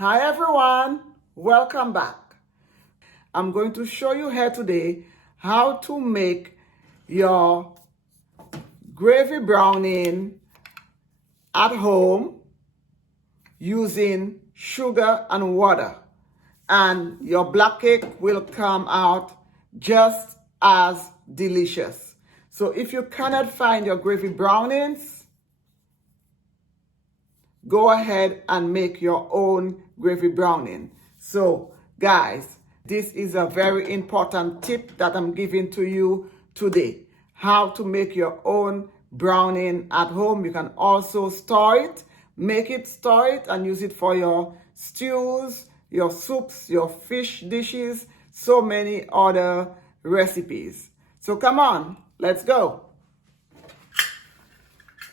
Hi everyone, welcome back. I'm going to show you here today how to make your gravy browning at home using sugar and water, and your black cake will come out just as delicious. So if you cannot find your gravy brownings, go ahead and make your own gravy browning. So guys, this is a very important tip that I'm giving to you today. How to make your own browning at home. You can also store it, store it and use it for your stews, your soups, your fish dishes, so many other recipes. So come on, let's go.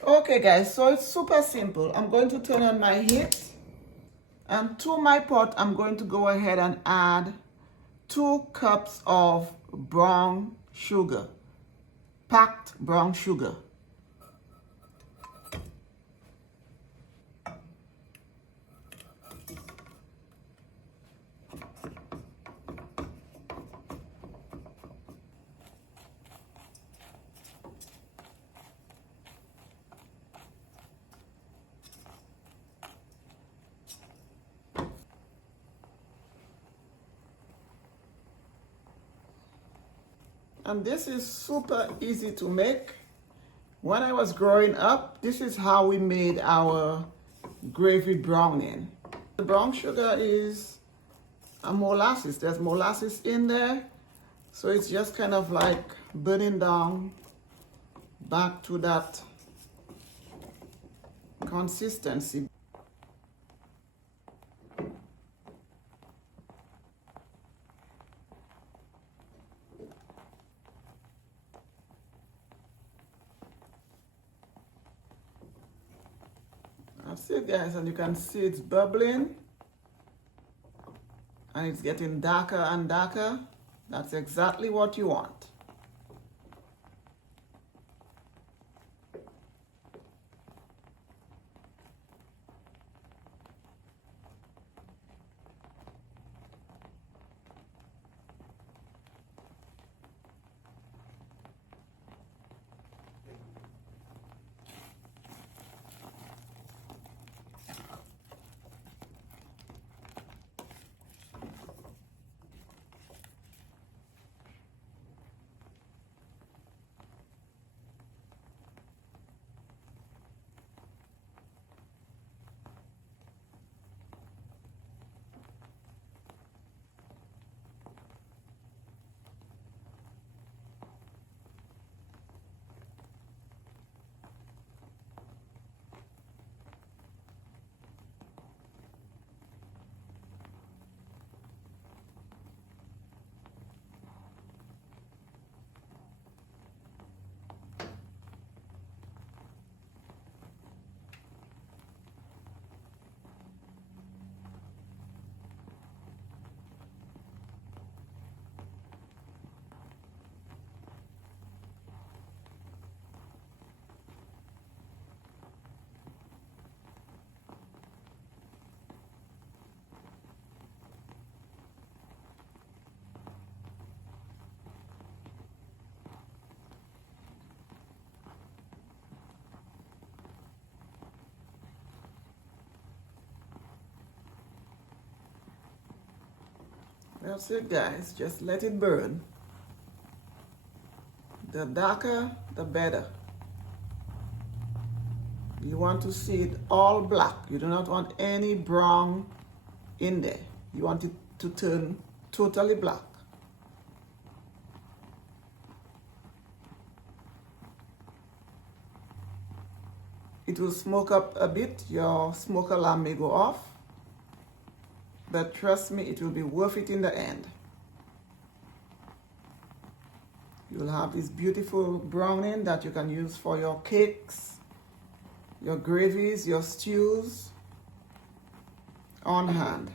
Okay guys, so it's super simple. I'm going to turn on my heat, and to my pot I'm going to go ahead and add 2 cups of brown sugar, packed brown sugar. And this is super easy to make. When I was growing up, this is how we made our gravy browning. The brown sugar is a molasses. There's molasses in there. So it's just kind of like burning down back to that consistency. That's it guys, and you can see it's bubbling and it's getting darker and darker. That's exactly what you want. That's it guys, just let it burn. The darker, the better. You want to see it all black. You do not want any brown in there. You want it to turn totally black. It will smoke up a bit. Your smoke alarm may go off. But trust me, it will be worth it in the end. You'll have this beautiful browning that you can use for your cakes, your gravies, your stews on hand.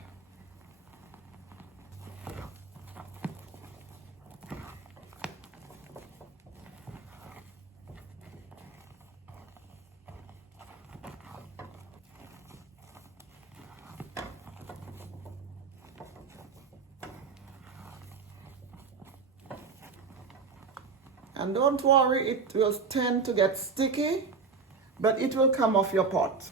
And don't worry, it will tend to get sticky, but it will come off your pot.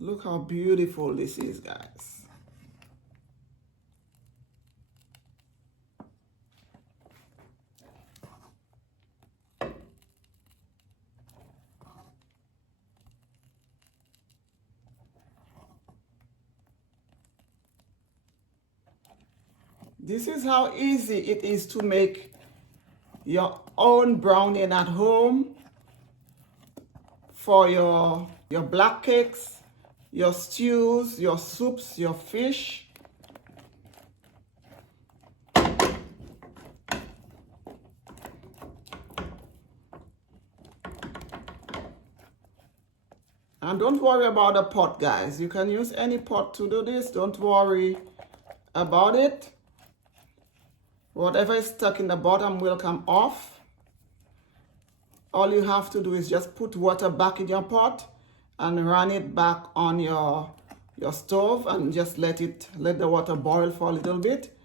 Look how beautiful this is, guys. This is how easy it is to make your own brownie at home for your black cakes, your stews, your soups, your fish. And don't worry about the pot, guys. You can use any pot to do this. Don't worry about it. Whatever is stuck in the bottom will come off. All you have to do is just put water back in your pot and run it back on your stove and just let the water boil for a little bit,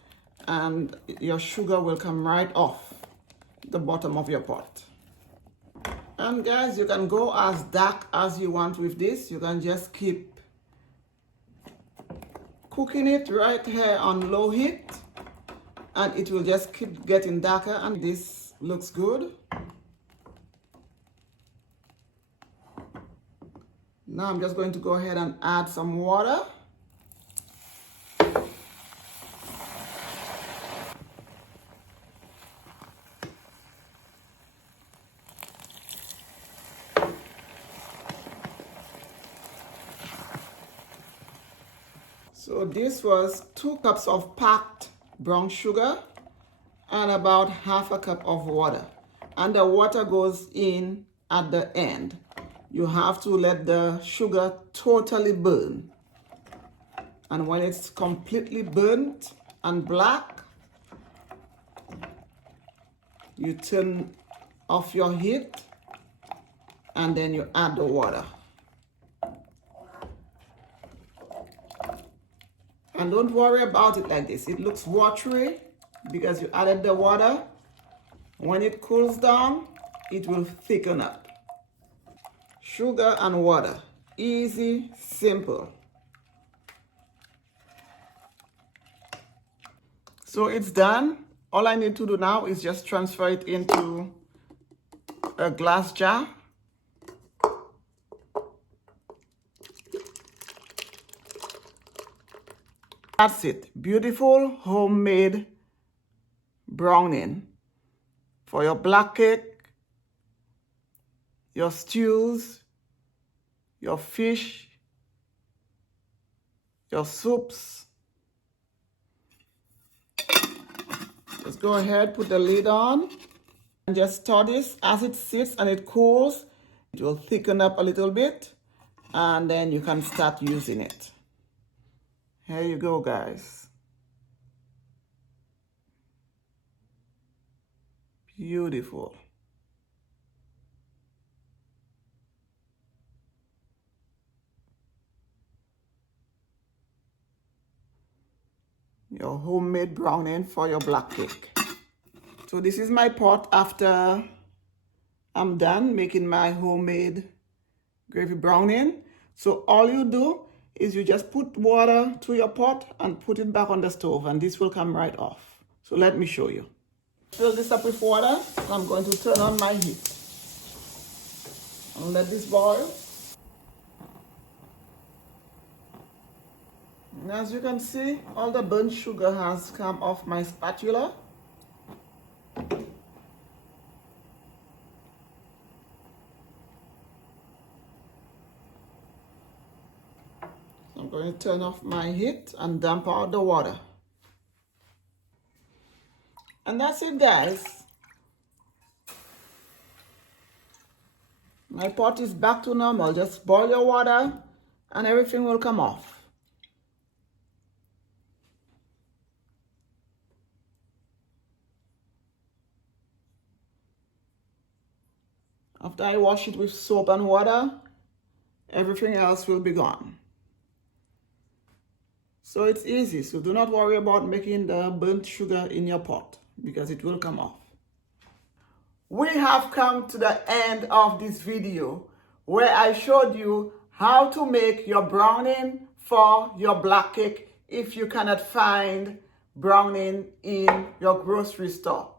and your sugar will come right off the bottom of your pot. And guys, you can go as dark as you want with this. You can just keep cooking it right here on low heat, and it will just keep getting darker, and this looks good. Now I'm just going to go ahead and add some water. So this was 2 cups of packed brown sugar and about half a cup of water. And the water goes in at the end. You have to let the sugar totally burn. And when it's completely burnt and black, you turn off your heat and then you add the water. And don't worry about it like this. It looks watery because you added the water. When it cools down, it will thicken up. Sugar and water. Easy, simple. So it's done. All I need to do now is just transfer it into a glass jar. That's it. Beautiful homemade brownie for your black cake, your stews, your fish, your soups. Just go ahead, put the lid on, and just stir this. As it sits and it cools, it will thicken up a little bit, and then you can start using it. Here you go, guys. Beautiful. Your homemade brownie for your black cake. So this is my pot after I'm done making my homemade gravy brownie. So all you do is you just put water to your pot and put it back on the stove, and this will come right off. So let me show you. Fill this up with water. I'm going to turn on my heat and let this boil. And as you can see, all the burnt sugar has come off my spatula. I'm going to turn off my heat and dump out the water. And that's it, guys. My pot is back to normal. Just boil your water and everything will come off. After I wash it with soap and water, everything else will be gone. So it's easy. So do not worry about making the burnt sugar in your pot because it will come off. We have come to the end of this video where I showed you how to make your browning for your black cake if you cannot find browning in your grocery store.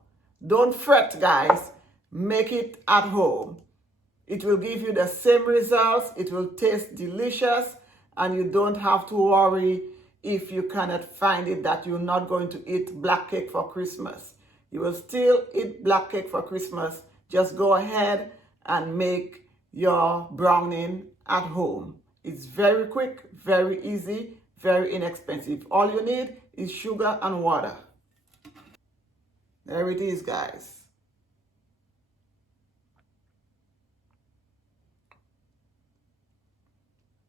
Don't fret, guys. Make it at home. It will give you the same results. It will taste delicious, and you don't have to worry if you cannot find it that you're not going to eat black cake for Christmas. You will still eat black cake for Christmas. Just go ahead and make your browning at home. It's very quick, very easy, very inexpensive. All you need is sugar and water. There it is, guys.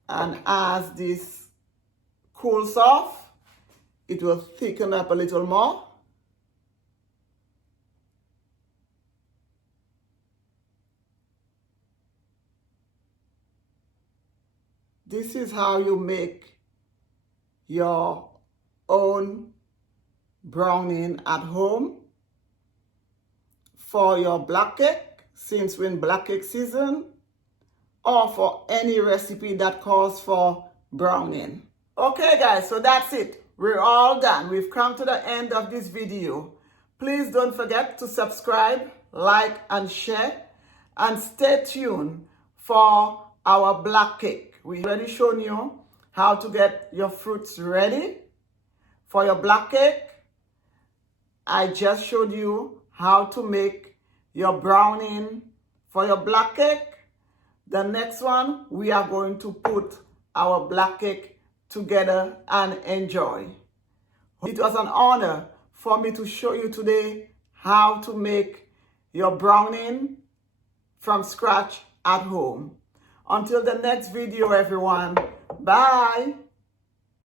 And as this cools off, it will thicken up a little more. This is how you make your own browning at home for your black cake, since we're in black cake season, or for any recipe that calls for browning. Okay, guys, so that's it. We're all done. We've come to the end of this video. Please don't forget to subscribe, like, and share, and stay tuned for our black cake. We've already shown you how to get your fruits ready for your black cake. I just showed you how to make your browning for your black cake. The next one, we are going to put our black cake together and enjoy. It was an honor for me to show you today how to make your browning from scratch at home. Until the next video, everyone. Bye.